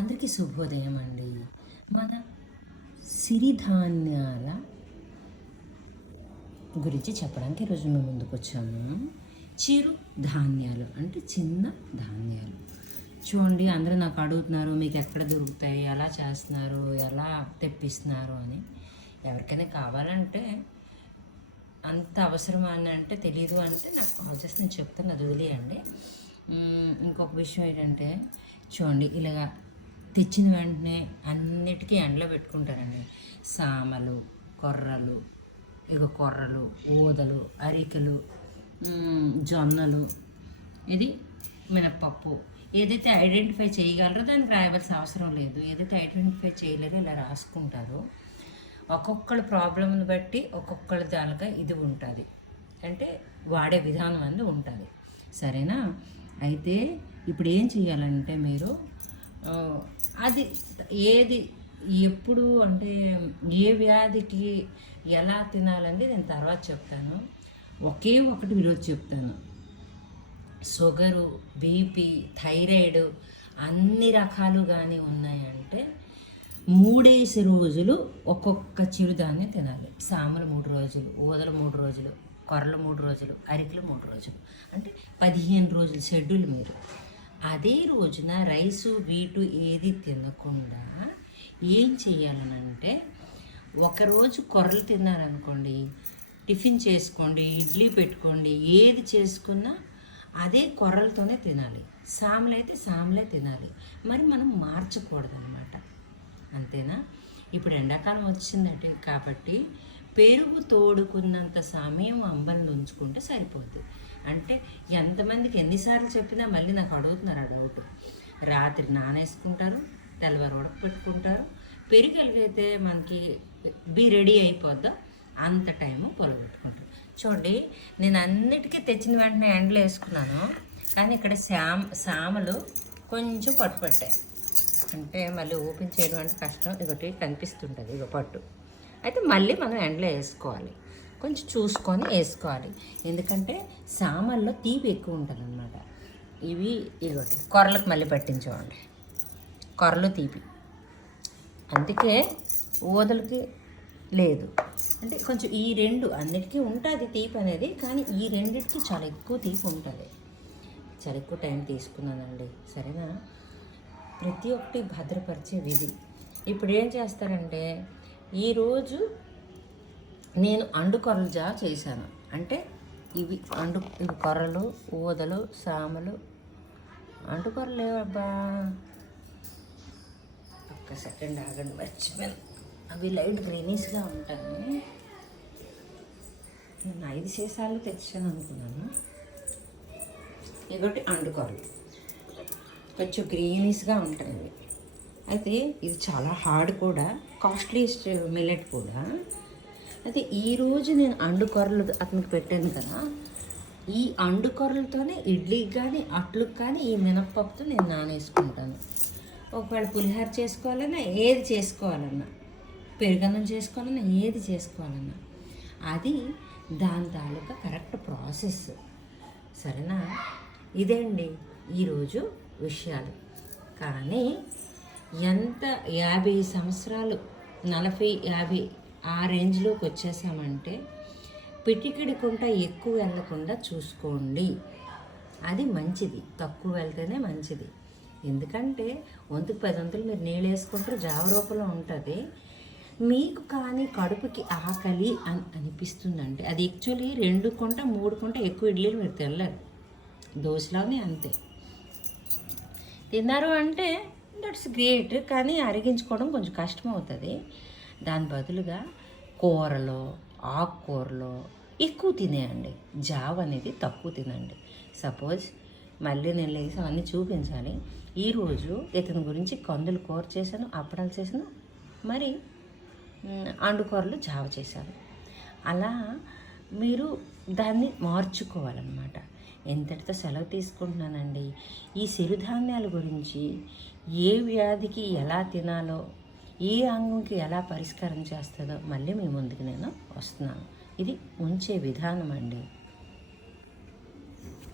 అందరికీ శుభోదయం అండి. మన సిరిధాన్యాల గురించి చెప్పడానికి ఈరోజు మేము ముందుకు వచ్చాము. చిరు ధాన్యాలు అంటే చిన్న ధాన్యాలు. చూడండి, అందరూ నాకు అడుగుతున్నారు, మీకు ఎక్కడ దొరుకుతాయి, ఎలా చేస్తున్నారు, ఎలా తెప్పిస్తున్నారు అని. ఎవరికైనా కావాలంటే అంత అవసరమా అని అంటే తెలియదు అంటే నాకు కాల్ చేసి నేను చెప్తాను, అది వదిలేయండి. ఇంకొక విషయం ఏంటంటే చూడండి, ఇలాగా తెచ్చిన వెంటనే అన్నిటికీ ఎండలో పెట్టుకుంటారండి. సామలు, కొర్రలు, కొర్రలు, ఊదలు, అరికలు, జొన్నలు, ఇది మినప్పప్పు. ఏదైతే ఐడెంటిఫై చేయగలరో దానికి రాయవలసిన అవసరం లేదు. ఏదైతే ఐడెంటిఫై చేయలేరో ఇలా రాసుకుంటారు. ఒక్కొక్కళ్ళ ప్రాబ్లమ్ని బట్టి ఒక్కొక్కళ్ళ దానిగా ఇది ఉంటుంది, అంటే వాడే విధానం అనేది ఉంటుంది. సరేనా? అయితే ఇప్పుడు ఏం చేయాలంటే మీరు అది ఏది ఎప్పుడు అంటే ఏ వ్యాధికి ఎలా తినాలండి నేను తర్వాత చెప్తాను. ఒకే ఒకటి ఈరోజు చెప్తాను. షుగరు, బీపీ, థైరాయిడ్ అన్ని రకాలు కానీ ఉన్నాయంటే 3 రోజులు ఒక్కొక్క చిరుధాన్యం తినాలి. సామలు 3 రోజులు, ఊదలు 3 రోజులు, కొర్రలు 3 రోజులు, అరికలు 3 రోజులు, అంటే 15 రోజులు షెడ్యూల్ మీరు. అదే రోజున రైసు, వీటు ఏది తినకుండా ఏం చేయాలనంటే, ఒకరోజు కొర్రలు తిన్నారనుకోండి, టిఫిన్ చేసుకోండి, ఇడ్లీ పెట్టుకోండి, ఏది చేసుకున్నా అదే కొర్రలతోనే తినాలి. సాములు అయితే సాములే తినాలి. మరి మనం మార్చకూడదు అనమాట. అంతేనా? ఇప్పుడు ఎండాకాలం వచ్చిందంటే కాబట్టి పెరుగు తోడుకున్నంత సమయం అంబలిని ఉంచుకుంటే సరిపోద్ది. అంటే ఎంతమందికి ఎన్నిసార్లు చెప్పినా మళ్ళీ నాకు అడుగుతున్నారు ఆ డౌట్. రాత్రి నానేసుకుంటారు, తెల్లవారు ఉడకపెట్టుకుంటారు. పెరుగు ఎలాగైతే మనకి రెడీ అయిపోద్దో అంత టైము పొలగొట్టుకుంటారు. చూడండి, నేను అన్నిటికీ తెచ్చిన వెంటనే ఎండలో వేసుకున్నాను, కానీ ఇక్కడ సామలు కొంచెం పట్టుపట్టాయి. అంటే మళ్ళీ ఓపెన్ చేయడం అంటే కష్టం. ఇదొకటి కనిపిస్తుంటుంది, పట్టు. అయితే మళ్ళీ మనం ఎండలో వేసుకోవాలి, కొంచెం చూసుకొని వేసుకోవాలి. ఎందుకంటే సామల్లో తీపి ఎక్కువ ఉంటుంది అన్నమాట. ఇగోటి కొర్రలకు మళ్ళీ పట్టించుకోండి, కొర్రలు తీపి. అందుకే ఊదలకి లేదు. అంటే కొంచెం ఈ రెండు అన్నిటికీ ఉంటుంది తీపి అనేది, కానీ ఈ రెండింటికి చాలా ఎక్కువ తీపి ఉంటుంది. చాలా ఎక్కువ టైం తీసుకున్నానండి. సరేనా? ప్రతి ఒక్కటి భద్రపరిచే విధి. ఇప్పుడు ఏం చేస్తారంటే, ఈరోజు నేను అండుకొర్రలు జావ చేశాను. అంటే ఇవి కొర్రలు, ఊదలు, సామలు. అండుకొర్రలు లేవబ్బా, ఒక్క సెకండ్ ఆగండి, మర్చిపోయాను. అవి లైట్ గ్రీనిష్గా ఉంటాయి. నేను 5 సీసాలు తెచ్చాను అనుకున్నాను. ఇదొకటి అండుకొర్రలు, కొంచెం గ్రీనిష్గా ఉంటుంది. అయితే ఇది చాలా హార్డ్ కూడా, కాస్ట్లీస్ట్ మిల్లెట్ కూడా. అయితే ఈరోజు నేను అండుకొర్రలు అతనికి పెట్టాను కదా, ఈ అండుకొర్రలతోనే ఇడ్లీకి కానీ అట్లకు కానీ ఈ మినప్పప్పుతో నేను నానేసుకుంటాను. ఒకవేళ పులిహోర చేసుకోవాలన్నా, ఏది చేసుకోవాలన్నా, పెరుగన్నం చేసుకోవాలన్నా, ఏది చేసుకోవాలన్నా అది దాని తాలూకా కరెక్ట్ ప్రాసెస్. సరేనా? ఇదే అండి ఈరోజు విషయాలు. కానీ ఎంత 50 సంవత్సరాలు, 40, 50 ఆ రేంజ్లోకి వచ్చేసామంటే పిటికిడి కుంట ఎక్కువ వెళ్ళకుండా చూసుకోండి. అది మంచిది, తక్కువ వెళ్తేనే మంచిది. ఎందుకంటే 10 వంతులు మీరు నీళ్ళు వేసుకుంటారు, జావ రూపంలో ఉంటుంది. మీకు కానీ కడుపుకి ఆకలి అని అనిపిస్తుందంటే అది యాక్చువల్లీ 2 కుంట 3 కుంట ఎక్కువ ఇడ్లీలు మీరు తెల్లరు. దోశలోనే అంతే తిన్నారు అంటే దట్స్ గ్రేట్, కానీ అరిగించుకోవడం కొంచెం కష్టం అవుతుంది. దాని బదులుగా కూరలో, ఆకుకూరలో ఎక్కువ తినేయండి. జావ అనేది తక్కువ తినండి. సపోజ్ మళ్ళీ నేను లేసి అవన్నీ చూపించాలి. ఈరోజు ఇతని గురించి కందులు కూర చేశాను, అప్పడాలు చేశాను, మరి అండుకూరలు జావ చేశాను. అలా మీరు దాన్ని మార్చుకోవాలన్నమాట. ఎంతటితో సెలవు తీసుకుంటున్నానండి. ఈ సిరుధాన్యాల గురించి ఏ వ్యాధికి ఎలా తినాలో, ఏ అంగంకి ఎలా పరిష్కారం చేస్తుందో మళ్ళీ మీ ముందుకు నేను వస్తున్నాను. ఇది ఉంచే విధానం అండి.